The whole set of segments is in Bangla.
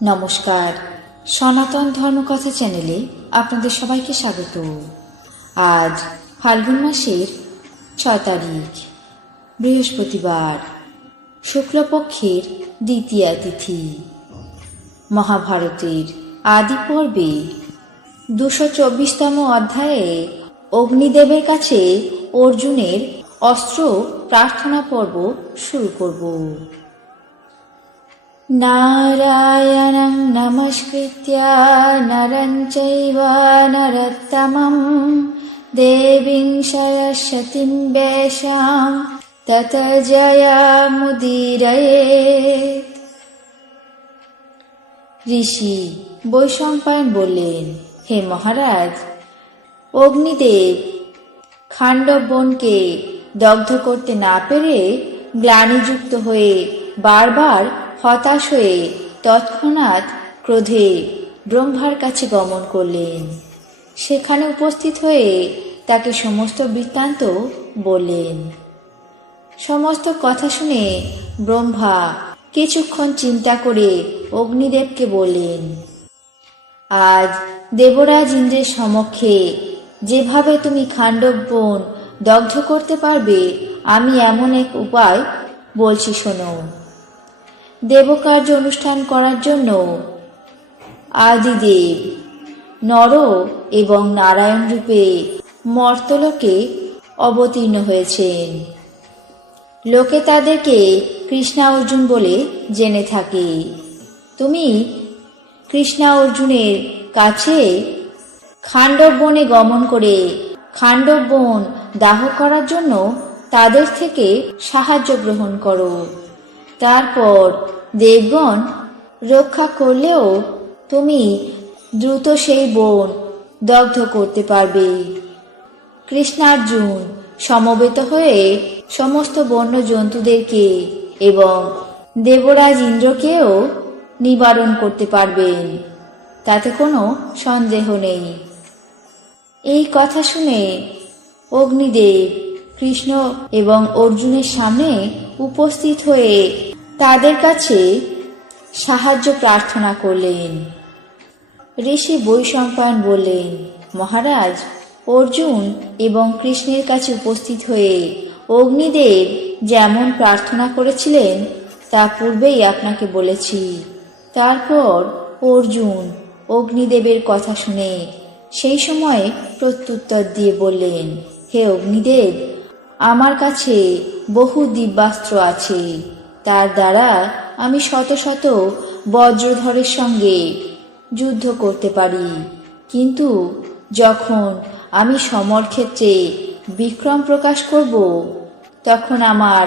নমস্কার, সনাতন ধর্মকথা চ্যানেলে আপনাদের সবাইকে স্বাগত। আজ ফাল্গুন মাসের 6 তারিখ, বৃহস্পতিবার, শুক্লপক্ষের দ্বিতীয়া তিথি। মহাভারতের আদি পর্বে 224তম অধ্যায়ে অগ্নিদেবের কাছে অর্জুনের অস্ত্র প্রার্থনা পর্ব শুরু করব। নারায়ণং নমস্কৃত্য নরং চৈব নরোত্তমং দেবীং সরস্বতীং ব্যাসাং ততো জয়মুদীরয়েৎ। ঋষি বৈশম্পায়ন বললেন, হে মহারাজ, অগ্নিদেব খাণ্ডব বনকে দগ্ধ করতে না পেরে গ্লানিযুক্ত হয়ে বারবার হতাশ হয়ে তৎক্ষণাৎ ক্রোধে ব্রহ্মার কাছে গমন করলেন। সেখানে উপস্থিত হয়ে তাকে সমস্ত বৃত্তান্ত বললেন। সমস্ত কথা শুনে ব্রহ্মা কিছুক্ষণ চিন্তা করে অগ্নিদেবকে বললেন, আজ দেবরাজ ইন্দ্রের সমক্ষে যেভাবে তুমি খাণ্ডব বন দগ্ধ করতে পারবে, আমি এমন এক উপায় বলছি শোনো। দেবকার্য অনুষ্ঠান করার জন্য আদিদেব নর এবং নারায়ণ রূপে মর্তলোকে অবতীর্ণ হয়েছেন। লোকে তাদেরকে কৃষ্ণা অর্জুন বলে জেনে থাকে। তুমি কৃষ্ণা অর্জুনের কাছে খাণ্ডব বনে গমন করে খাণ্ডব বন দাহ করার জন্য তাদের থেকে সাহায্য গ্রহণ করো। তারপর দেবগণ রক্ষা করলেও তুমি দ্রুত সেই বন দগ্ধ করতে পারবে। কৃষ্ণার্জুন সমবেত হয়ে সমস্ত বন্য জন্তুদেরকে এবং দেবরাজ ইন্দ্রকেও নিবারণ করতে পারবেন, তাতে কোনো সন্দেহ নেই। এই কথা শুনে অগ্নিদেব কৃষ্ণ এবং অর্জুনের সামনে উপস্থিত হয়ে তাদের কাছে সাহায্য প্রার্থনা করলেন। ঋষি বৈশম্পায়ন বললেন, মহারাজ, অর্জুন এবং কৃষ্ণের কাছে উপস্থিত হয়ে অগ্নিদেব যেমন প্রার্থনা করেছিলেন তা পূর্বেই আপনাকে বলেছি। তারপর অর্জুন অগ্নিদেবের কথা শুনে সেই সময় প্রত্যুত্তর দিয়ে বললেন, হে অগ্নিদেব, আমার কাছে বহু দিব্যাস্ত্র আছে। তার দ্বারা আমি শত শত বজ্রধরের সঙ্গে যুদ্ধ করতে পারি। কিন্তু যখন আমি সমরক্ষেত্রে বিক্রম প্রকাশ করব, তখন আমার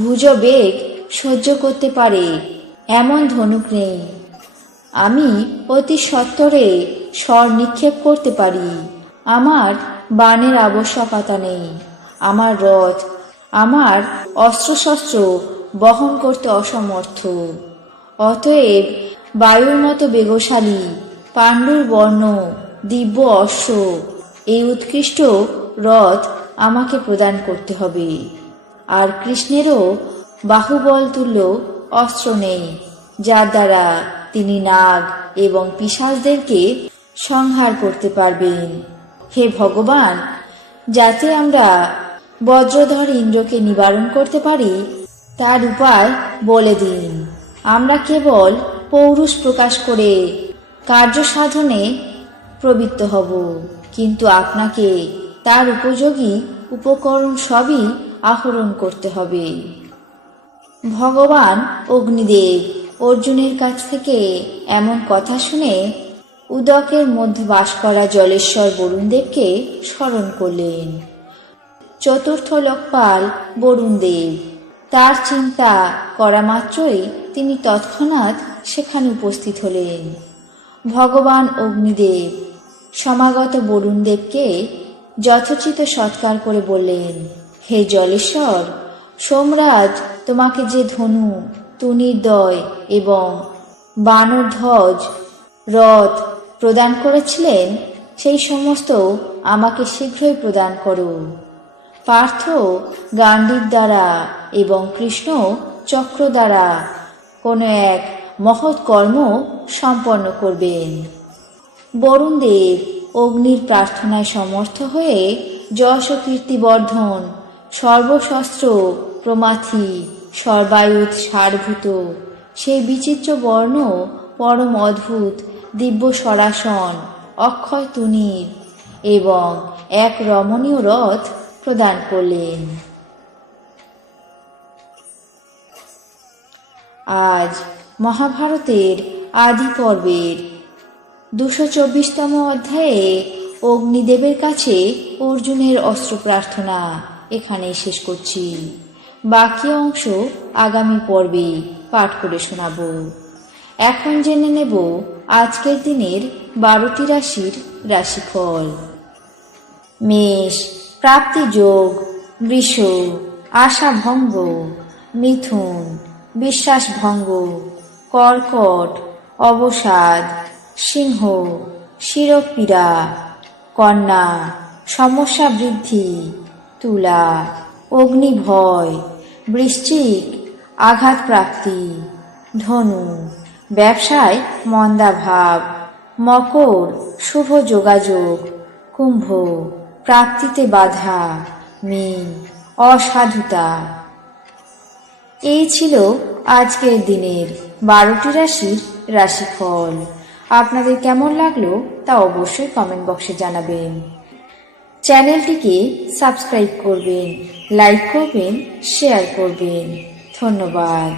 ভুজবেগ সহ্য করতে পারে এমন ধনুক নেই। আমি অতি সত্বরে স্বর নিক্ষেপ করতে পারি। আমার বাণের আবশ্যকতা নেই। আমার রথ আমার অস্ত্রশস্ত্র বহন করতে অসমর্থ। অতএব বায়ুর মতো বেগশালী পাণ্ডুর বর্ণ দিব্য অশ্ব, এই উৎকৃষ্ট রথ আমাকে প্রদান করতে হবে। আর কৃষ্ণেরও বাহুবল তুল্য অস্ত্র নেই, যার দ্বারা তিনি নাগ এবং পিশাচদেরকে সংহার করতে পারবেন। হে ভগবান, যাতে আমরা বজ্রধর ইন্দ্রকে নিবারণ করতে পারি তার উপায় বলে দিন। আমরা কেবল পৌরুষ প্রকাশ করে কার্য সাধনে প্রবৃত্ত হব, কিন্তু আপনাকে তার উপযোগী উপকরণ সবই আহরণ করতে হবে। ভগবান অগ্নিদেব অর্জুনের কাছ থেকে এমন কথা শুনে উদকের মধ্যে বাস করা জলেশ্বর বরুণদেবকে স্মরণ করলেন। চতুর্থ লোকপাল বরুণদেব, তার চিন্তা করা মাত্রই তিনি তৎক্ষণাৎ সেখানে উপস্থিত হলেন। ভগবান অগ্নিদেব সমাগত বরুণদেবকে যথোচিত সৎকার করে বললেন, হে জলেশ্বর, সোমরাজ তোমাকে যে ধনু, তুনির্দয় এবং বানরধ্বজ রথ প্রদান করেছিলেন, সেই সমস্ত আমাকে শীঘ্রই প্রদান করো। পার্থ গান্ডীব দ্বারা এবং কৃষ্ণ চক্র দ্বারা কোনো এক মহৎ কর্ম সম্পন্ন করবেন। বরুণদেব অগ্নির প্রার্থনায় সমর্থ হয়ে যশ ও কীর্তিবর্ধন, সর্বশস্ত্র প্রমাথি, সর্বায়ুধ সারভূত সেই বিচিত্র বর্ণ, পরম অদ্ভুত দিব্য সরাসন, অক্ষয় তুনীর এবং এক রমণীয় রথ প্রদান করলেন। আজ মহাভারতের আদি পর্বের 224তম অধ্যায়ে অগ্নিদেবের কাছে অর্জুনের অস্ত্র প্রার্থনা এখানেই শেষ করছি। বাকি অংশ আগামী পর্বে পাঠ করে শোনাব। এখন জেনে নেব আজকের দিনের 12টি রাশির রাশিফল। মেষ প্রাপ্তি যোগ, বৃষ আশাভঙ্গ, মিথুন বিশ্বাস ভঙ্গ, কর্কট অবসাদ, সিংহ শিরপীড়া, কন্যা সমস্যা বৃদ্ধি, তুলা অগ্নিভয়, বৃশ্চিক আঘাত প্রাপ্তি, ধনু ব্যবসায় মন্দাভাব, মকর শুভ যোগাযোগ, কুম্ভ প্রাপ্তিতে বাধা, মীন অসাধুতা। এই ছিল আজকের দিনের 12টি রাশির রাশিফল। আপনাদের কেমন লাগলো তা অবশ্যই কমেন্ট বক্সে জানাবেন। চ্যানেলটিকে সাবস্ক্রাইব করবেন, লাইক করবেন, শেয়ার করবেন। ধন্যবাদ।